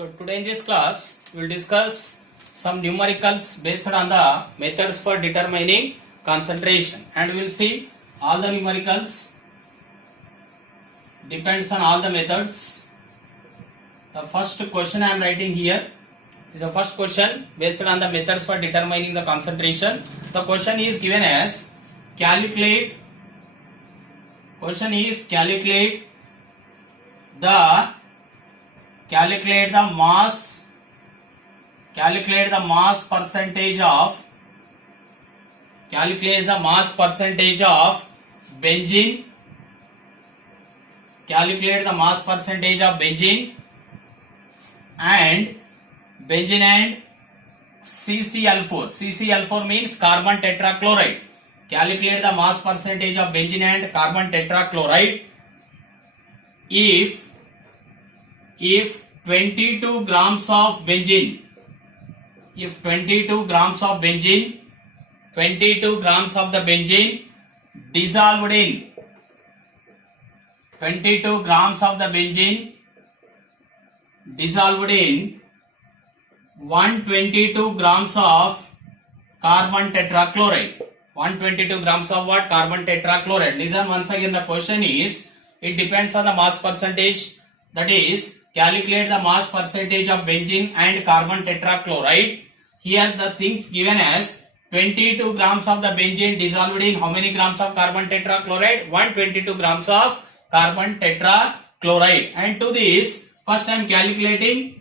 So today in this class we will discuss some numericals based on the methods for determining concentration, and we will see all the numericals depends on all the methods. The first question I am writing here is the first question based on the methods for determining the concentration. The question is given as calculate the mass percentage of benzene. Calculate the mass percentage of benzene and CCl4. CCl4 means carbon tetrachloride. Calculate the mass percentage of benzene and carbon tetrachloride if 22 grams of benzene, if 22 grams of the benzene dissolved in 22 grams of the benzene dissolved in 122 grams of carbon tetrachloride. 122 grams of what? Carbon tetrachloride. Listen once again, the question is, it depends on the mass percentage, that is, calculate the mass percentage of benzene and carbon tetrachloride. Here the things given as 22 grams of the benzene dissolved in how many grams of carbon tetrachloride? 122 grams of carbon tetrachloride. And to this, first I am calculating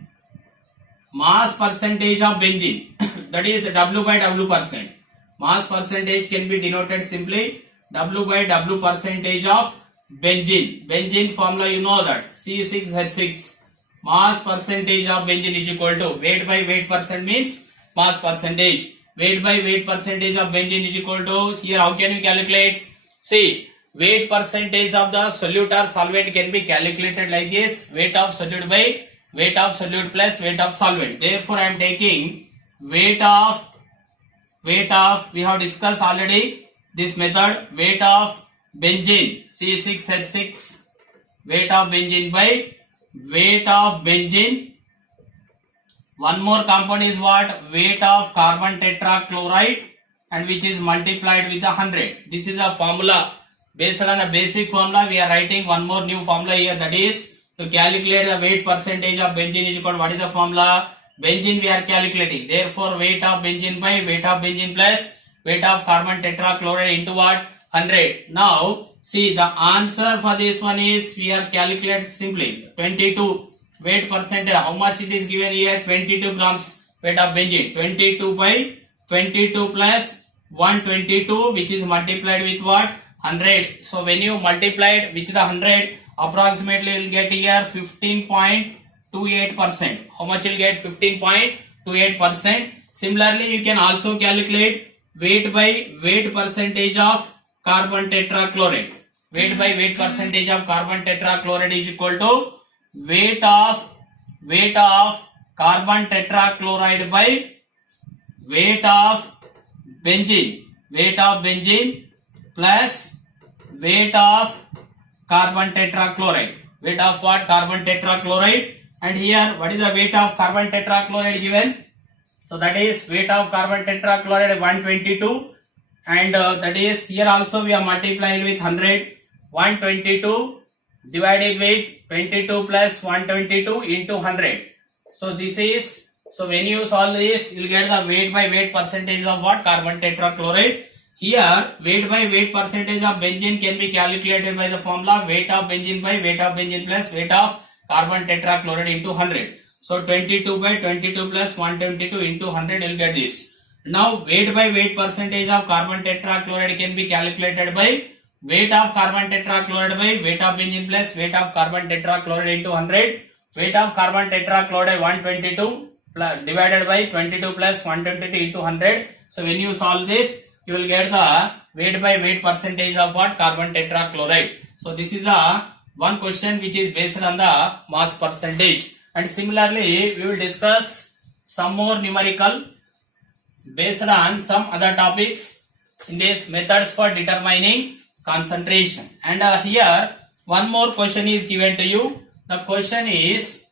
mass percentage of benzene that is W by W percent. Mass percentage can be denoted simply W by W percentage of benzene. Benzene formula you know that, C6H6. Mass percentage of benzene is equal to weight by weight percent means mass percentage. Weight by weight percentage of benzene is equal to, here how can you calculate? See, weight percentage of the solute or solvent can be calculated like this: weight of solute by weight of solute plus weight of solvent. Therefore I am taking weight of, we have discussed already this method, weight of benzene, C6H6, weight of benzene by weight of benzene. One more compound is what? Weight of carbon tetrachloride, and which is multiplied with 100. This is a formula. Based on the basic formula, we are writing one more new formula here, that is to calculate the weight percentage of benzene is equal to, what is the formula? Benzene we are calculating. Therefore, weight of benzene by weight of benzene plus weight of carbon tetrachloride into what? 100. Now, see, the answer for this one is, we are calculating simply 22 weight percentage. How much it is given here? 22 grams weight of benzene. 22 by 22 plus 122, which is multiplied with what? 100. So when you multiplied with the 100, approximately you will get here 15.28%. How much you will get? 15.28%. Similarly, you can also calculate weight by weight percentage of carbon tetrachloride. Weight by weight percentage of carbon tetrachloride is equal to weight of carbon tetrachloride by weight of benzene. Weight of benzene plus weight of carbon tetrachloride. Weight of what? Carbon tetrachloride. And here, what is the weight of carbon tetrachloride given? So that is weight of carbon tetrachloride 122, and that is, here also we are multiplying with 100. 122 divided with 22 plus 122 into 100. So this is, so when you solve this, you will get the weight by weight percentage of what? Carbon tetrachloride. Here, weight by weight percentage of benzene can be calculated by the formula weight of benzene by weight of benzene plus weight of carbon tetrachloride into 100. So 22 by 22 plus 122 into 100, you will get this. Now, weight by weight percentage of carbon tetrachloride can be calculated by weight of carbon tetrachloride by weight of benzene plus weight of carbon tetrachloride into 100. Weight of carbon tetrachloride 122 plus, divided by 22 plus 122 into 100. So when you solve this, you will get the weight by weight percentage of what? Carbon tetrachloride. So this is a one question which is based on the mass percentage. And similarly, we will discuss some more numerical based on some other topics in this methods for determining concentration. And here one more question is given to you. The question is,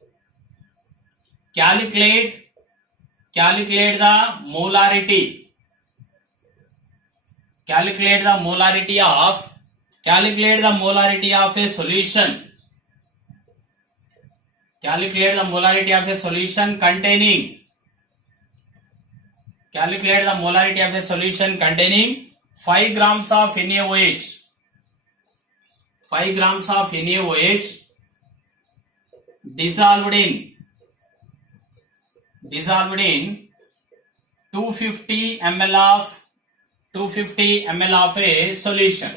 calculate the molarity. Calculate the molarity of a solution. Calculate the molarity of a solution containing. Calculate the molarity of a solution containing 5 grams of NaOH. 5 grams of NaOH dissolved in 250 ml of a solution.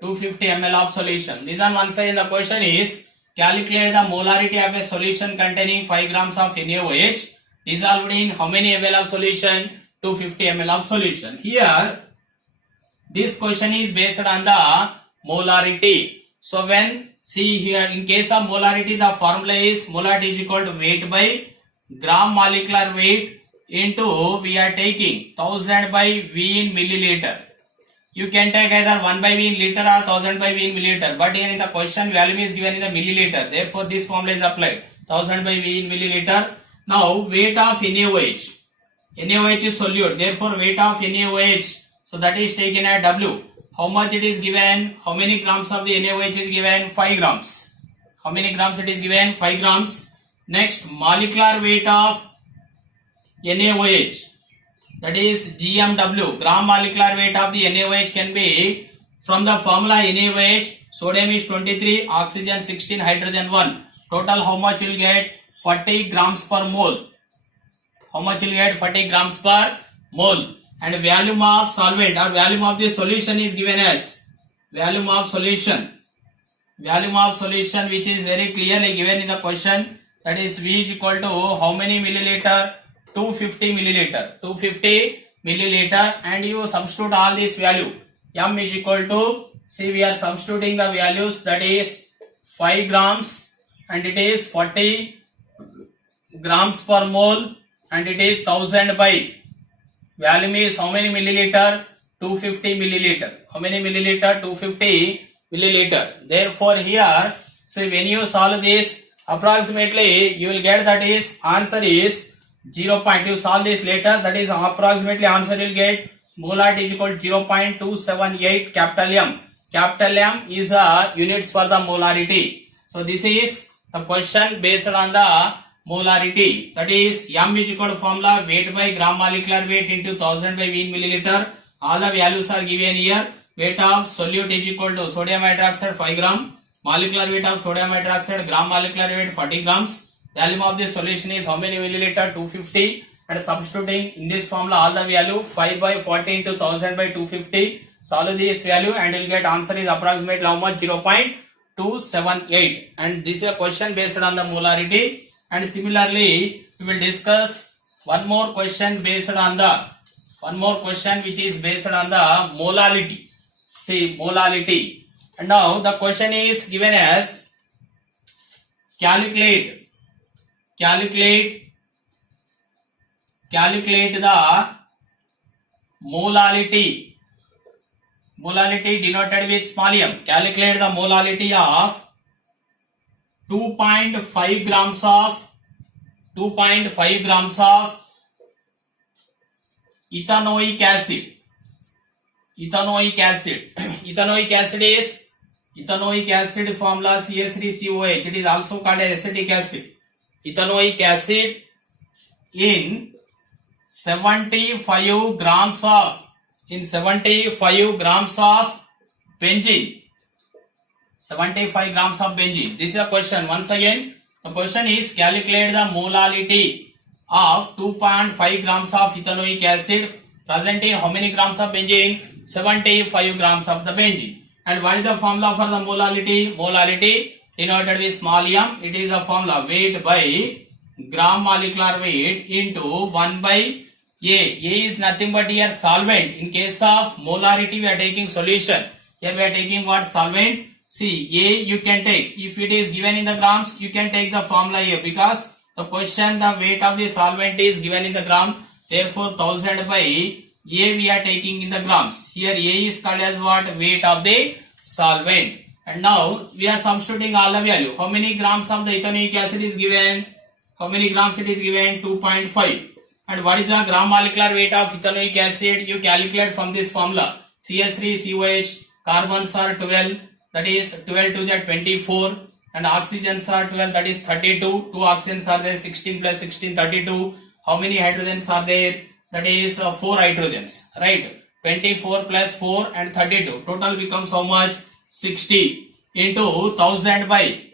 250 ml of solution. This one once again the question is calculate the molarity of a solution containing 5 grams of NaOH dissolved in how many ml of solution? 250 ml of solution. Here this question is based on the molarity. So when see here in case of molarity the formula is molarity is equal to weight by gram molecular weight into we are taking 1000 by V in milliliter. You can take either 1 by V in liter or 1000 by V in milliliter, but here in the question value is given in the milliliter, therefore this formula is applied 1000 by V in milliliter. Now weight of NaOH. NaOH is solute, therefore weight of NaOH, so that is taken at W. How much it is given? How many grams of the NaOH is given? 5 grams. How many grams it is given? 5 grams. Next, molecular weight of NaOH, that is GMW. Gram molecular weight of the NaOH can be from the formula NaOH. Sodium is 23, oxygen 16, hydrogen 1. Total how much you will get? 40 grams per mole. How much you will get? 40 grams per mole. And volume of solvent or volume of the solution is given as volume of solution. Volume of solution which is very clearly given in the question, that is V is equal to how many milliliter? 250 milliliter. 250 milliliter, and you substitute all this value. M is equal to, see we are substituting the values, that is 5 grams and it is 40 grams per mole and it is 1000 by volume is how many milliliter? 250 milliliter. How many milliliter? 250 milliliter. Therefore here, see when you solve this, approximately you will get that is answer is 0. You solve this later, that is approximately answer you will get molarity is equal to 0.278 capital M. Capital M is a units for the molarity. So this is the question based on the molarity, that is M is equal to formula weight by gram molecular weight into 1000 by V in milliliter. All the values are given here. Weight of solute is equal to sodium hydroxide 5 gram, molecular weight of sodium hydroxide gram molecular weight 40 grams. Volume of this solution is how many milliliter? 250, and substituting in this formula all the value 5 by 40 into 1000 by 250. Solve this value and you will get answer is approximately how much? 0.278, and this is a question based on the molarity. And similarly, we will discuss one more question based on the which is based on the molality. See molality. And now the question is given as calculate the molality. Molality denoted with small m. Calculate the molality of 2.5 grams of ethanoic acid. Ethanoic acid formula CH3COH. It is also called as acetic acid. Ethanoic acid in 75 grams of benzene. 75 grams of benzene. This is a question. Once again, the question is calculate the molality of 2.5 grams of ethanoic acid present in how many grams of benzene? 75 grams of the benzene. And what is the formula for the molality? Molality denoted with small m. It is a formula weight by gram molecular weight into 1 by A. A is nothing but here solvent. In case of molarity we are taking solution. Here we are taking what? Solvent. See, A you can take. If it is given in the grams, you can take the formula A, because the question, the weight of the solvent is given in the gram. Therefore, 1000 by A we are taking in the grams. Here A is called as what? Weight of the solvent. And now we are substituting all the value. How many grams of the ethanoic acid is given? How many grams it is given? 2.5. And what is the gram molecular weight of ethanoic acid? You calculate from this formula. CH3COH, carbons are 12, that is 12 to the 24, and oxygens are 12, that is 32. 2 oxygens are there, 16 plus 16, 32. How many hydrogens are there? That is 4 hydrogens, right? 24 plus 4 and 32. Total becomes how much? 60 into 1000 by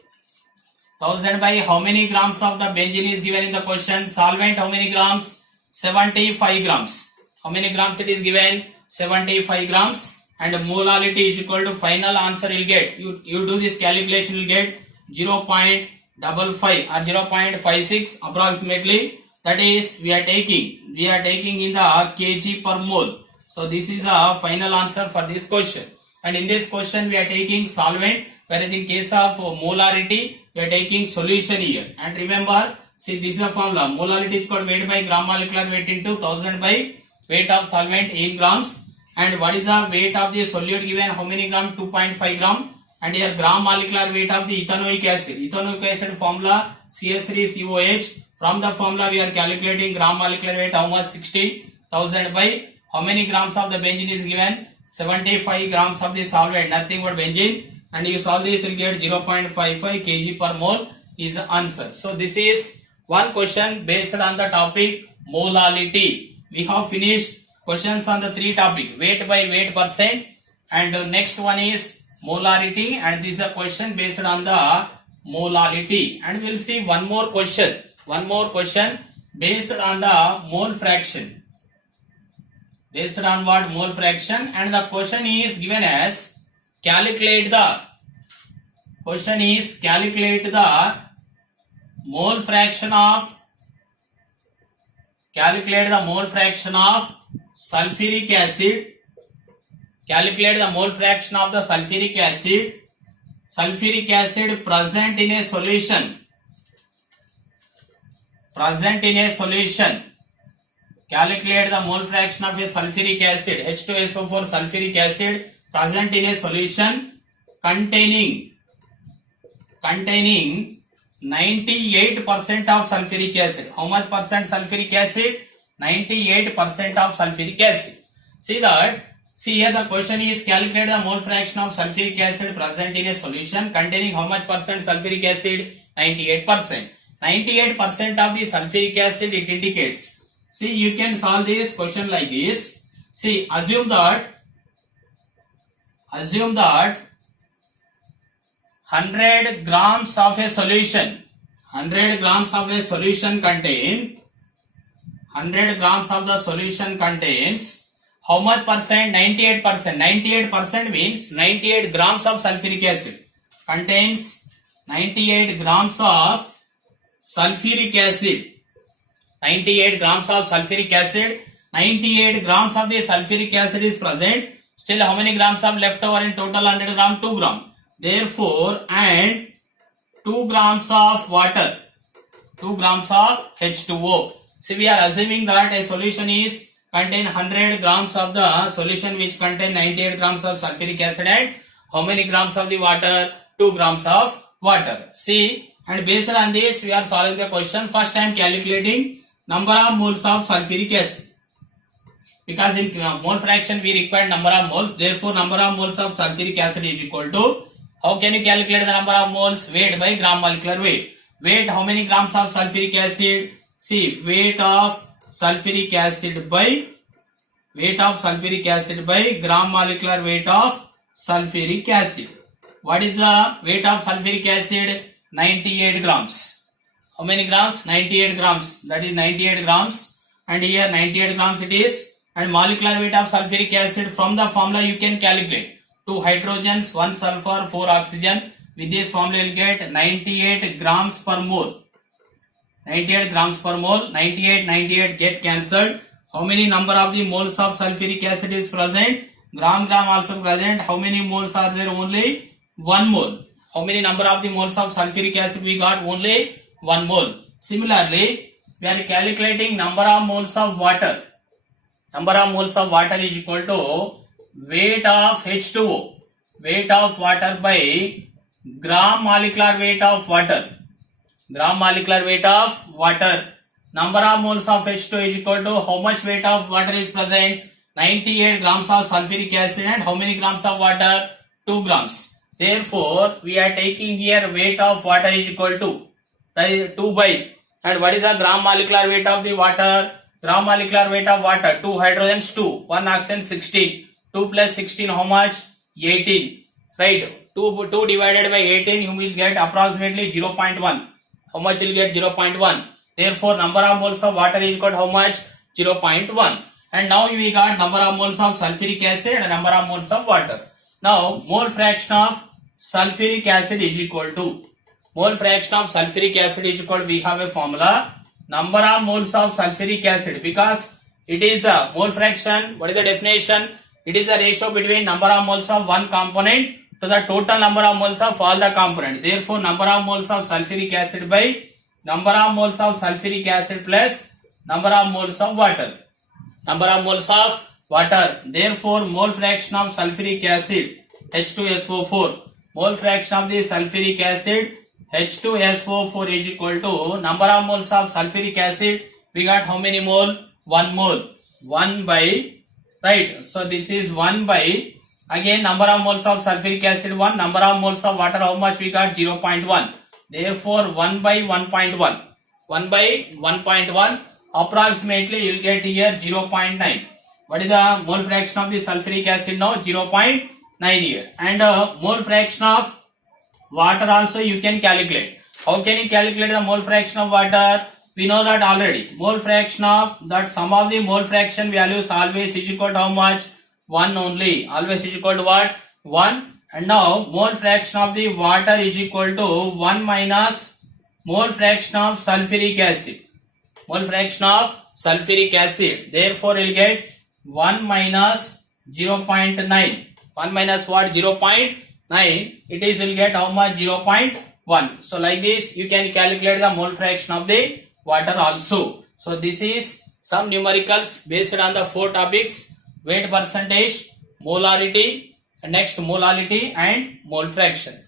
how many grams of the benzene is given in the question? Solvent how many grams? 75 grams. How many grams it is given? 75 grams. And molality is equal to final answer you'll get. You do this calculation, you'll get 0.55 or 0.56 approximately. That is we are taking in the kg per mole. So this is a final answer for this question. And in this question we are taking solvent, whereas in case of molarity we are taking solution here. And remember, see this is a formula. Molarity is called weight by gram molecular weight into 1000 by weight of solvent in grams. And what is the weight of the solute given? How many gram? 2.5 gram. And here gram molecular weight of the ethanoic acid. Ethanoic acid formula CH3COH. From the formula we are calculating gram molecular weight how much? 60,000 by how many grams of the benzene is given? 75 grams of the solvent, nothing but benzene. And you solve this, you will get 0.55 kg per mole is the answer. So this is one question based on the topic molality. We have finished questions on the 3 topic, weight by weight percent, and next one is molarity, and this is a question based on the molality. And we will see one more question based on the mole fraction. Based on what? Mole fraction. And the question is given as calculate the mole fraction of sulfuric acid. Calculate the mole fraction of the sulfuric acid present in a solution. Calculate the mole fraction of a sulfuric acid, H2SO4 sulfuric acid present in a solution containing 98% of sulfuric acid. How much percent sulfuric acid? 98% of sulfuric acid. See here the question is calculate the mole fraction of sulfuric acid present in a solution containing how much percent sulfuric acid? 98%. 98% of the sulfuric acid it indicates. See, you can solve this question like this. See, assume that 100 grams of a solution contains how much percent? 98%. 98% means 98 grams of sulfuric acid. Contains 98 grams of sulfuric acid. 98 grams of sulfuric acid. 98 grams of the sulfuric acid is present. Still how many grams are left over in total? 100 gram? 2 gram. Therefore, and 2 grams of water. 2 grams of H2O. See, we are assuming that a solution is contain 100 grams of the solution which contain 98 grams of sulfuric acid, and how many grams of the water? 2 grams of water. See, and based on this we are solving the question. First I am calculating number of moles of sulfuric acid, because in mole fraction we require number of moles. Therefore, number of moles of sulfuric acid is equal to, how can you calculate the number of moles? Weight by gram molecular weight. Weight, how many grams of sulfuric acid? See, weight of sulfuric acid by gram molecular weight of sulfuric acid. What is the weight of sulfuric acid? 98 grams. How many grams? 98 grams. That is 98 grams. And here 98 grams it is. And molecular weight of sulfuric acid, from the formula you can calculate. 2 hydrogens, 1 sulfur, 4 oxygen. With this formula you will get 98 grams per mole. 98 grams per mole. 98 get cancelled. How many number of the moles of sulfuric acid is present? Gram also present. How many moles are there? Only 1 mole. How many number of the moles of sulfuric acid we got? Only 1 mole. Similarly, we are calculating number of moles of water. Number of moles of water is equal to weight of H2O. Weight of water by gram molecular weight of water. gram molecular weight of water. Number of moles of H2 is equal to how much weight of water is present? 98 grams of sulfuric acid and how many grams of water? 2 grams. Therefore, we are taking here weight of water is equal to 2 by, and what is the gram molecular weight of the water? Gram molecular weight of water, 2 hydrogens 2, 1 oxygen 16, 2 plus 16 how much? 18, right? 2 divided by 18 you will get approximately 0.1. How much you will get? 0.1. Therefore, number of moles of water is equal to how much? 0.1. And now we got number of moles of sulfuric acid and number of moles of water. Now, mole fraction of sulfuric acid is equal to, mole fraction of sulfuric acid is equal to, we have a formula, number of moles of sulfuric acid, because it is a mole fraction. What is the definition? It is the ratio between number of moles of one component to the total number of moles of all the component. Therefore, number of moles of sulfuric acid by number of moles of sulfuric acid plus number of moles of water. Number of moles of water. Therefore, mole fraction of sulfuric acid H2SO4. Mole fraction of the sulfuric acid H2SO4 is equal to number of moles of sulfuric acid. We got how many mole? 1 mole. 1 by, right? So this is 1 by, again number of moles of sulfuric acid 1, number of moles of water how much we got? 0.1. Therefore 1 by 1.1. 1 by 1.1, approximately you will get here 0.9. What is the mole fraction of the sulfuric acid now? 0.9 here. And mole fraction of water also you can calculate. How can you calculate the mole fraction of water? We know that already. Mole fraction of that, sum of the mole fraction values always is equal to how much? 1 only. Always is equal to what? 1. And now mole fraction of the water is equal to 1 minus mole fraction of sulfuric acid. Mole fraction of sulfuric acid. Therefore, you will get 1 minus 0.9. 1 minus what? 0.9. It is, will get how much? 0.1. So like this you can calculate the mole fraction of the water also. So this is some numericals based on the 4 topics: weight percentage, molarity, next molality and mole fraction.